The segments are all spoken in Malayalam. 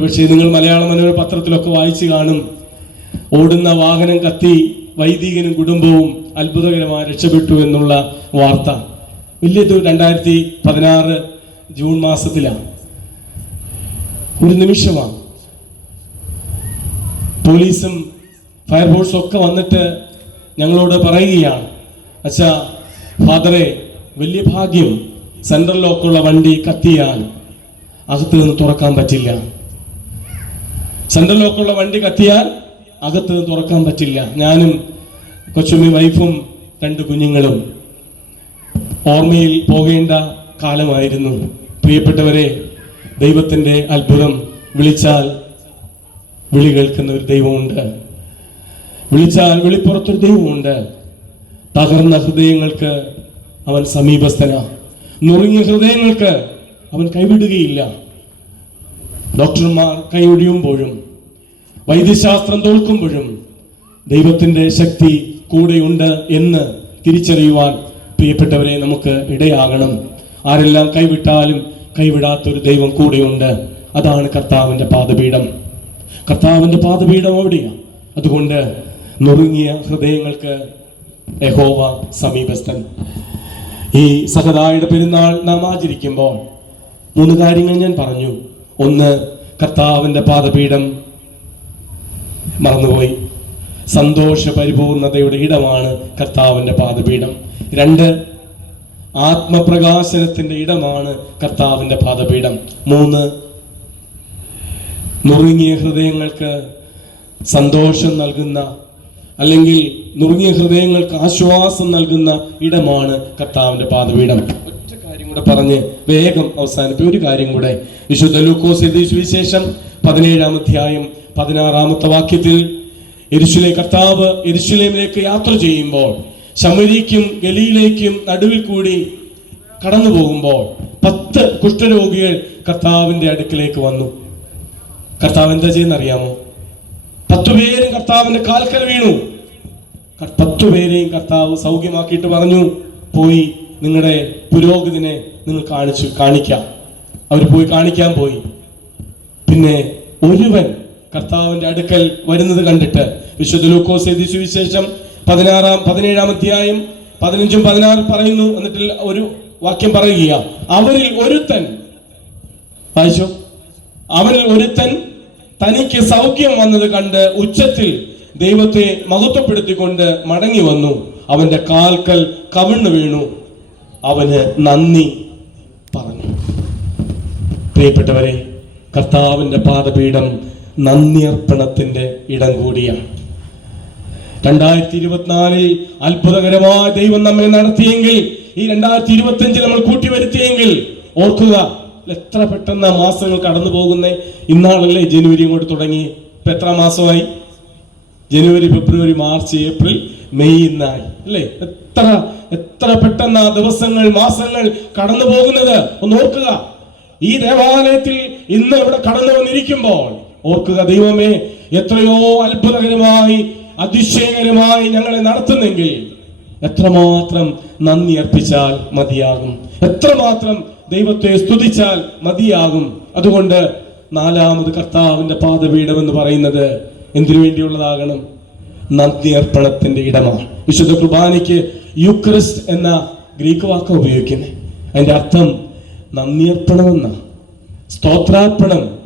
ഒരുപക്ഷെ നിങ്ങൾ മലയാള മനോരമ പത്രത്തിലൊക്കെ വായിച്ചു കാണും. ഓടുന്ന വാഹനം കത്തി വൈദികനും കുടുംബവും അത്ഭുതകരമായി രക്ഷപ്പെട്ടു എന്നുള്ള വാർത്ത. വലിയ രണ്ടായിരത്തി പതിനാറ് ജൂൺ മാസത്തിലാണ്. ഒരു നിമിഷമാണ്. പോലീസും ഫയർഫോഴ്സും ഒക്കെ വന്നിട്ട് ഞങ്ങളോട് പറയുകയാണ് അച്ഛാ ഫാദറെ വലിയ ഭാഗ്യം സെൻട്രൽ ലോക്കുള്ള വണ്ടി കത്തിയാൽ അകത്ത് നിന്ന് തുറക്കാൻ പറ്റില്ല. സെൻട്രൽ ലോക്കുള്ള വണ്ടി കത്തിയാൽ അകത്ത് തുറക്കാൻ പറ്റില്ല. ഞാനും കൊച്ചുമി വൈഫും രണ്ട് കുഞ്ഞുങ്ങളും ഓർമ്മയിൽ പോകേണ്ട കാലമായിരുന്നു. പ്രിയപ്പെട്ടവരെ ദൈവത്തിന്റെ അത്ഭുതം വിളിച്ചാൽ വിളി കേൾക്കുന്ന ഒരു ദൈവമുണ്ട്. വിളിച്ചാൽ വിളിപ്പുറത്തൊരു ദൈവമുണ്ട്. തകർന്ന ഹൃദയങ്ങൾക്ക് അവൻ സമീപസ്ഥന. നുറുങ്ങിയ ഹൃദയങ്ങൾക്ക് അവൻ കൈവിടുകയില്ല. ഡോക്ടർമാർ കൈയൊഴിയുമ്പോഴും വൈദ്യശാസ്ത്രം തോൽക്കുമ്പോഴും ദൈവത്തിന്റെ ശക്തി കൂടെയുണ്ട് എന്ന് തിരിച്ചറിയുവാൻ പ്രിയപ്പെട്ടവരെ നമുക്ക് ഇടയാകണം. ആരെല്ലാം കൈവിട്ടാലും കൈവിടാത്തൊരു ദൈവം കൂടെയുണ്ട്. അതാണ് കർത്താവിന്റെ പാദപീഠം. കർത്താവിന്റെ പാദപീഠം അവിടെയാണ് അതുകൊണ്ട് നുറുങ്ങിയ ഹൃദയങ്ങൾക്ക് യഹോവ സമീപസ്ഥൻ. ഈ സഹതായുടെ പെരുന്നാൾ നാം ആചരിക്കുമ്പോൾ മൂന്ന് കാര്യങ്ങൾ ഞാൻ പറഞ്ഞു. ഒന്ന് കർത്താവിന്റെ പാദപീഠം മറന്നുപോയി. സന്തോഷ പരിപൂർണതയുടെ ഇടമാണ് കർത്താവിന്റെ പാദപീഠം. രണ്ട് ആത്മപ്രകാശനത്തിന്റെ ഇടമാണ് കർത്താവിന്റെ പാദപീഠം. മൂന്ന് നുറുങ്ങിയ ഹൃദയങ്ങൾക്ക് സന്തോഷം നൽകുന്ന അല്ലെങ്കിൽ നുറുങ്ങിയ ഹൃദയങ്ങൾക്ക് ആശ്വാസം നൽകുന്ന ഇടമാണ് കർത്താവിന്റെ പാദപീഠം. കാര്യം കൂടെ പറഞ്ഞ് വേഗം അവസാനിപ്പി ഒരു കാര്യം കൂടെ. വിശുദ്ധ ലൂക്കോസ് സുവിശേഷം പതിനേഴാം അധ്യായം പതിനാറാമത്തെ വാക്യത്തിൽ എരിശിലെ കർത്താവ് എരിശിലേമിലേക്ക് യാത്ര ചെയ്യുമ്പോൾ ശമരിക്കും ഗലിയിലേക്കും നടുവിൽ കൂടി കടന്നു പോകുമ്പോൾ പത്ത് കുഷ്ഠരോഗികൾ കർത്താവിന്റെ അടുക്കിലേക്ക് വന്നു. കർത്താവ് എന്താ ചെയ്യുന്ന അറിയാമോ പത്തു പേരും കർത്താവിന്റെ കാൽക്കൽ വീണു. പത്തു പേരെയും കർത്താവ് സൗഖ്യമാക്കിയിട്ട് പറഞ്ഞു. പോയി. നിങ്ങളുടെ പുരോഗതിനെ നിങ്ങൾ കാണിച്ചു കാണിക്കാം. അവർ പോയി കാണിക്കാൻ പോയി. പിന്നെ ഒരുവൻ കർത്താവിന്റെ അടുക്കൽ വരുന്നത് കണ്ടിട്ട് വിശുദ്ധ ലൂക്കോസ് എഴുതിയ സുവിശേഷം പതിനാറാം പതിനേഴാം അധ്യായം പതിനഞ്ചും പതിനാറും പറയുന്നു എന്നിട്ട് ഒരു വാക്യം പറയുക അവരിൽ ഒരുത്തൻ വായിച്ചു? അവരിൽ ഒരുത്തൻ തനിക്ക് സൗഖ്യം വന്നത് കണ്ട് ഉച്ചത്തിൽ ദൈവത്തെ മഹത്വപ്പെടുത്തിക്കൊണ്ട് മടങ്ങി വന്നു. അവന്റെ കാൽക്കൽ കവിണ്ണു വീണു. അവന് നന്ദി പറഞ്ഞു. പ്രിയപ്പെട്ടവരെ കർത്താവിന്റെ പാദപീഠം നന്ദി അർപ്പണത്തിന്റെ ഇടം കൂടിയാണ്. രണ്ടായിരത്തി ഇരുപത്തിനാലിൽ അത്ഭുതകരമായ ദൈവം നമ്മെ നടത്തിയെങ്കിൽ ഈ രണ്ടായിരത്തി ഇരുപത്തി അഞ്ചിൽ നമ്മൾ കൂട്ടിവരുത്തിയെങ്കിൽ ഓർക്കുക എത്ര പെട്ടെന്ന് മാസങ്ങൾ കടന്നു പോകുന്നേ. ഇന്നാളല്ലേ ജനുവരി ഇങ്ങോട്ട് തുടങ്ങി. ഇപ്പൊ എത്ര മാസമായി? ജനുവരി ഫെബ്രുവരി മാർച്ച് ഏപ്രിൽ മെയ് ഇന്നായി. അല്ലേ? എത്ര എത്ര പെട്ടെന്ന് ദിവസങ്ങൾ മാസങ്ങൾ കടന്നു പോകുന്നത്? ഒന്ന് ഓർക്കുക. ഈ ദേവാലയത്തിൽ ഇന്ന് ഇവിടെ കടന്നു വന്നിരിക്കുമ്പോൾ ഓർക്കുക ദൈവമേ എത്രയോ അത്ഭുതകരമായി അതിശയകരമായി ഞങ്ങളെ നടത്തുന്നെങ്കിൽ എത്രമാത്രം നന്ദി അർപ്പിച്ചാൽ മതിയാകും. എത്രമാത്രം ദൈവത്തെ സ്തുതിച്ചാൽ മതിയാകും. അതുകൊണ്ട് നാലാമത് കർത്താവിന്റെ പാദപീഠം എന്ന് പറയുന്നത് എന്തിനു വേണ്ടിയുള്ളതാകണം? നന്ദി അർപ്പണത്തിന്റെ ഇടമാണ്. വിശുദ്ധ കുർബാനയ്ക്ക് യുക്രിസ്റ്റ് എന്ന ഗ്രീക്ക് വാക്ക് ഉപയോഗിക്കുന്നത്. അതിന്റെ അർത്ഥം നന്ദിയർപ്പണം എന്ന സ്തോത്രാർപ്പണം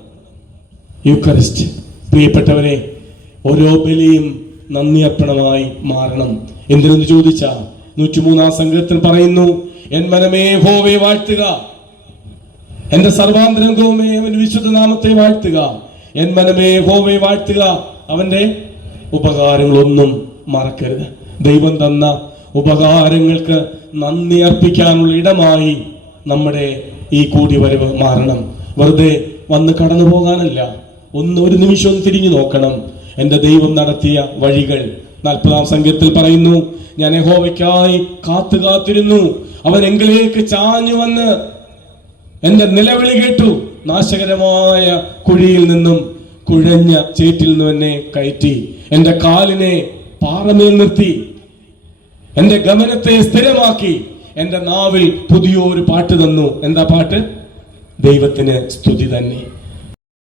യുക്രിസ്റ്റ്. പ്രിയപ്പെട്ടവരെ ഓരോ ബലിയും നന്ദിയർപ്പണമായി മാറണം. എന്തിനെന്ന് ചോദിച്ചാ നൂറ്റിമൂന്നാം സംഘത്തിൽ പറയുന്നു എൻ മനമേ ഹോവെ വാഴ്ത്തുക. എന്റെ സർവാന്തരംഗവുമേ അവൻ വിശുദ്ധ നാമത്തെ വാഴ്ത്തുക. എൻ മനമേ ഹോവെ വാഴ്ത്തുക. അവന്റെ ഉപകാരങ്ങളൊന്നും മറക്കരുത്. ദൈവം തന്ന ഉപകാരങ്ങൾക്ക് നന്ദി അർപ്പിക്കാനുള്ള ഇടമായി നമ്മുടെ ഈ കൂടിവരവ് മാറണം. വെറുതെ വന്ന് കടന്നു പോകാനല്ല ഒന്ന് ഒരു നിമിഷം ഒന്ന് തിരിഞ്ഞു നോക്കണം. എന്റെ ദൈവം നടത്തിയ വഴികൾ. നാൽപ്പതാം സംഖ്യത്തിൽ പറയുന്നു ഞാൻ യഹോവയ്ക്കായി കാത്തു കാത്തിരുന്നു. അവൻ എങ്കിലേക്ക് ചാഞ്ഞു വന്ന് എന്റെ നിലവിളി കേട്ടു. നാശകരമായ കുഴിയിൽ നിന്നും കുഴഞ്ഞ ചേറ്റിൽ നിന്നും എന്നെ കയറ്റി. എന്റെ കാലിനെ പാറമേൽ നിർത്തി. എന്റെ ഗമനത്തെ സ്ഥിരമാക്കി എന്റെ നാവിൽ പുതിയൊരു പാട്ട് തന്നു. എന്താ പാട്ട്? ദൈവത്തിന് സ്തുതി തന്നെ.